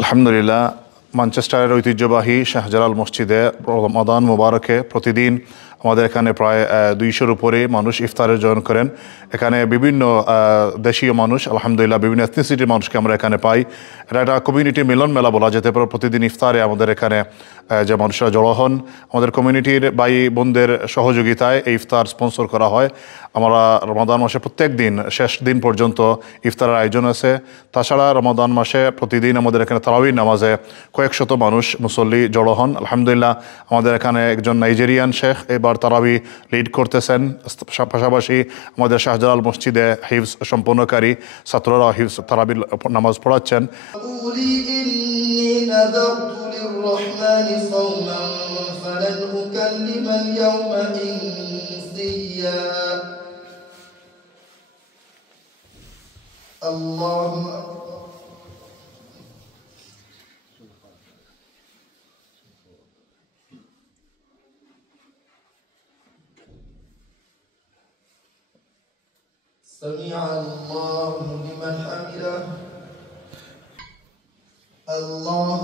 আলহামদুলিল্লাহ, ম্যানচেস্টারের ঐতিহ্যবাহী শাহজালাল মসজিদে রমাদান মুবারকে প্রতিদিন আমাদের এখানে প্রায় 200-র উপরে মানুষ ইফতারের জয়েন করেন। এখানে বিভিন্ন দেশীয় মানুষ, আলহামদুলিল্লাহ বিভিন্ন এথনিসিটির মানুষকে আমরা এখানে পাই। এটা একটা কমিউনিটি মিলন মেলা বলা যেতে পারে। প্রতিদিন ইফতারে আমাদের এখানে যে মানুষরা জড়ো হন, আমাদের কমিউনিটির ভাই বোনদের সহযোগিতায় এই ইফতার স্পন্সর করা হয়। আমরা রমাদান মাসে প্রত্যেক দিন শেষ দিন পর্যন্ত ইফতারের আয়োজন আছে। তাছাড়া রমাদান মাসে প্রতিদিন আমাদের এখানে তারাবির নামাজে কয়েক শত মানুষ মুসল্লি জড়ো হন। আলহামদুলিল্লাহ, আমাদের এখানে একজন নাইজেরিয়ান শেখ এবার তারাবি লিড করতেছেন। পাশাপাশি আমাদের শাহজালাল মসজিদে হিফজ সম্পন্নকারী ছাত্ররা হিফজ তারাবি নামাজ পড়াচ্ছেন। سمع الله لمن حمده الله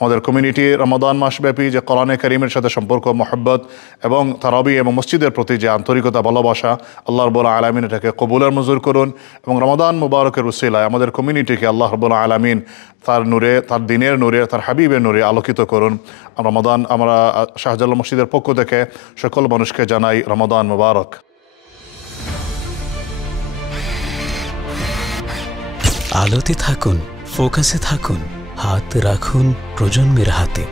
আমাদের কমিউনিটি রমাদান মাসব্যাপী যে কোরআনে কারীমের সাথে সম্পর্ক, মহব্বত এবং তারাবি এবং মসজিদের প্রতি যে আন্তরিকতা, ভালোবাসা, আল্লাহ রাব্বুল আলামিন এটাকে কবুলের মঞ্জুর করুন এবং রমাদান মুবারকের উসিলায় আমাদের কমিউনিটিকে আল্লাহ রাব্বুল আলামিন তার নূরে, তার দিনের নূরে, তার হাবিবের নূরে আলোকিত করুন। রমাদান আমরা শাহজালাল মসজিদের পক্ষ থেকে সকল মানুষকে জানাই রমাদান মুবারক। আলোতে থাকুন, ফোকাসে থাকুন, হাত রাখুন প্রজন্মের হাতে।